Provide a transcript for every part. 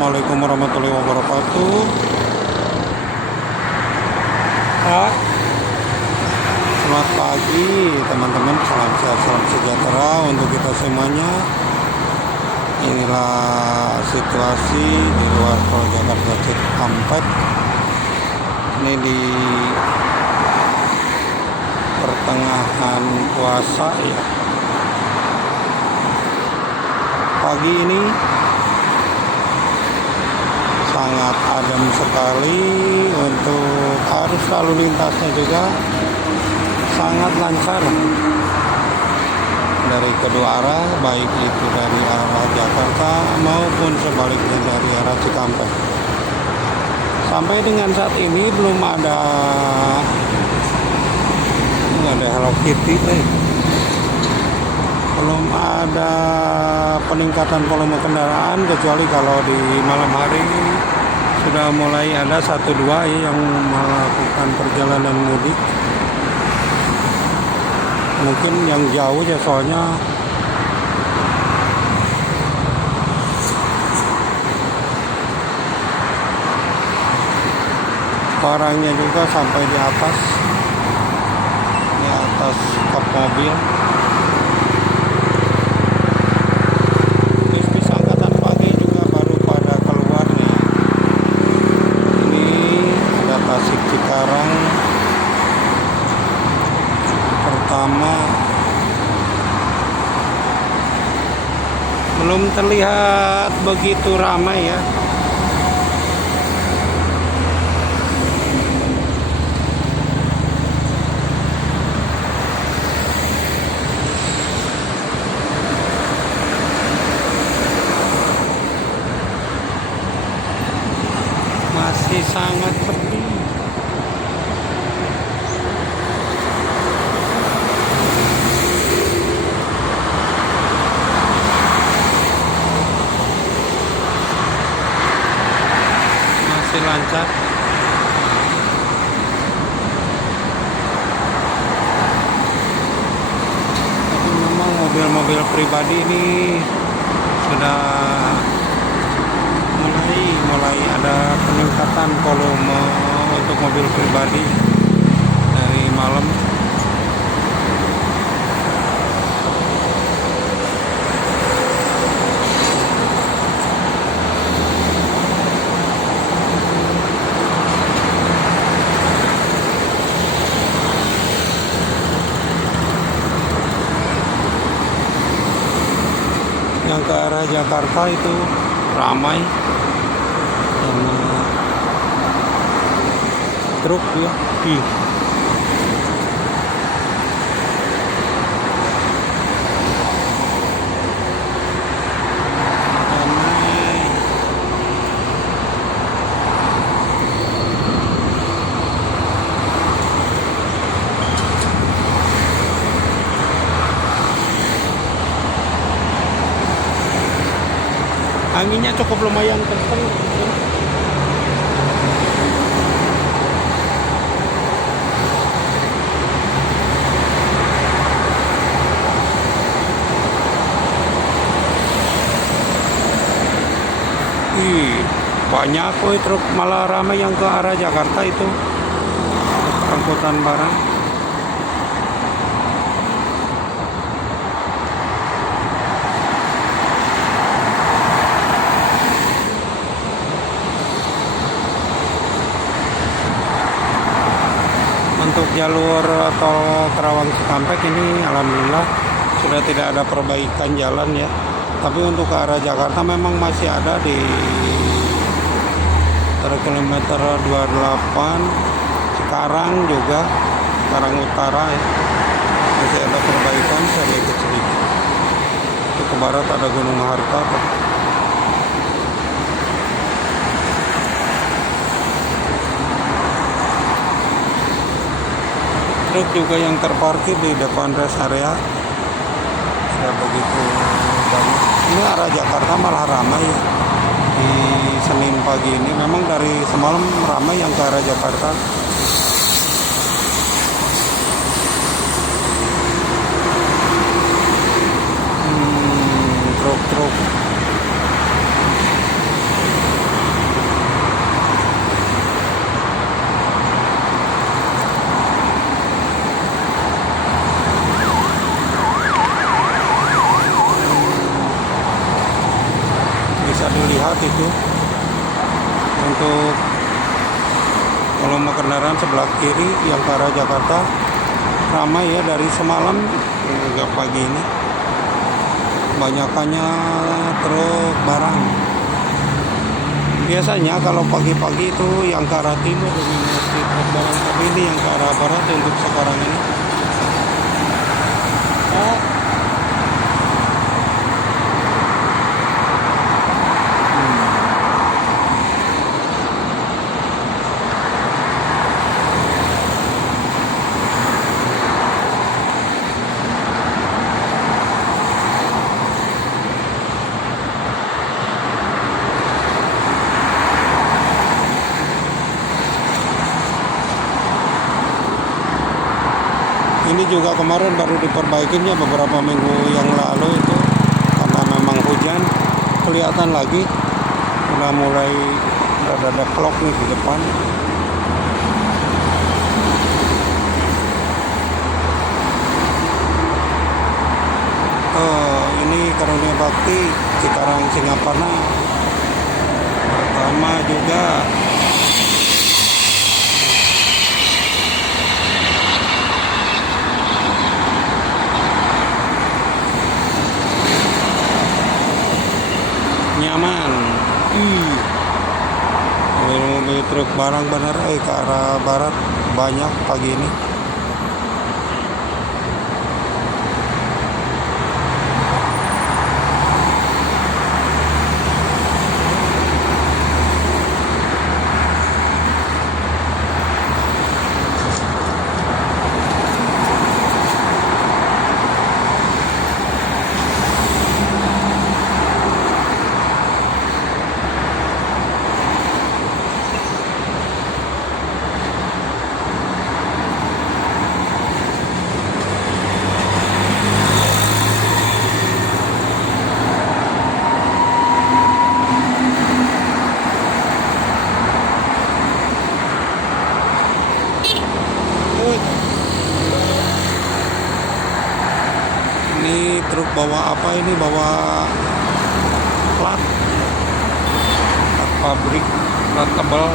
Assalamualaikum warahmatullahi wabarakatuh. Kak, selamat pagi teman-teman. Salam sehat, salam sejahtera untuk kita semuanya. Inilah situasi di luar Tol Jakarta Cikampek. Ini di pertengahan puasa ya. Pagi ini sangat adem sekali, untuk arus lalu lintasnya juga sangat lancar dari kedua arah, baik itu dari arah Jakarta maupun sebaliknya dari arah Cikampek. Sampai dengan saat ini belum ada Hello Kitty, belum ada peningkatan volume kendaraan, kecuali kalau di malam hari sudah mulai ada 1-2 yang melakukan perjalanan mudik. Mungkin yang jauh ya, soalnya barangnya juga sampai di atas kap mobil. Bis-bis angkatan pagi juga baru pada keluar nih. Ini ada Tasik Cikarang pertama, belum terlihat begitu ramai ya. Masih sangat sepi. Masih lancar. Tapi memang mobil-mobil pribadi ini sudah mulai ada peningkatan volume untuk mobil pribadi dari malam. Yang ke arah Jakarta itu ramai karena truk ya. Anginnya cukup lumayan kencang. Banyak truk, malah ramai yang ke arah Jakarta itu angkutan barang. Untuk jalur tol Karawang Cikampek ini alhamdulillah sudah tidak ada perbaikan jalan ya. Tapi untuk ke arah Jakarta memang masih ada di kilometer 28 Cikarang juga, Cikarang Utara ya. Masih ada perbaikan sedikit-sedikit. Itu ke barat ada Gunung Harta. Truk juga yang terparkir di depan rest area sudah begitu banyak. Ini arah Jakarta malah ramai ya. Di Senin pagi ini memang dari semalam ramai yang ke arah Jakarta. Truk-truk Barat itu untuk volume kendaraan sebelah kiri yang ke arah Jakarta ramai ya dari semalam hingga pagi ini, banyakannya truk barang. Biasanya kalau pagi-pagi itu yang ke arah timur dominasi truk barang, tapi ini yang ke arah barat untuk sekarang ini. Ini juga kemarin baru diperbaikinya beberapa minggu yang lalu itu, karena memang hujan kelihatan lagi udah mulai ada clock nih di depan. Ini Karunia Bakti Cikarang Singaparna pertama juga. Nyaman. Mobil truk barang bener ke arah barat banyak pagi ini. Ini truk bawa apa ini? Bawa plat pabrik, plat tebal.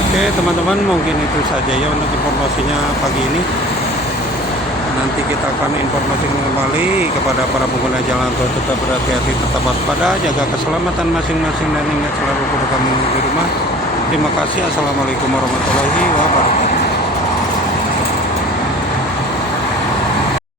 Oke teman-teman, mungkin itu saja ya untuk informasinya pagi ini. Nanti kita akan informasikan kembali kepada para pengguna jalan tol. Tetap berhati-hati, tetap waspada, jaga keselamatan masing-masing, dan ingat selalu kudu kami di rumah. Terima kasih. Assalamualaikum warahmatullahi wabarakatuh.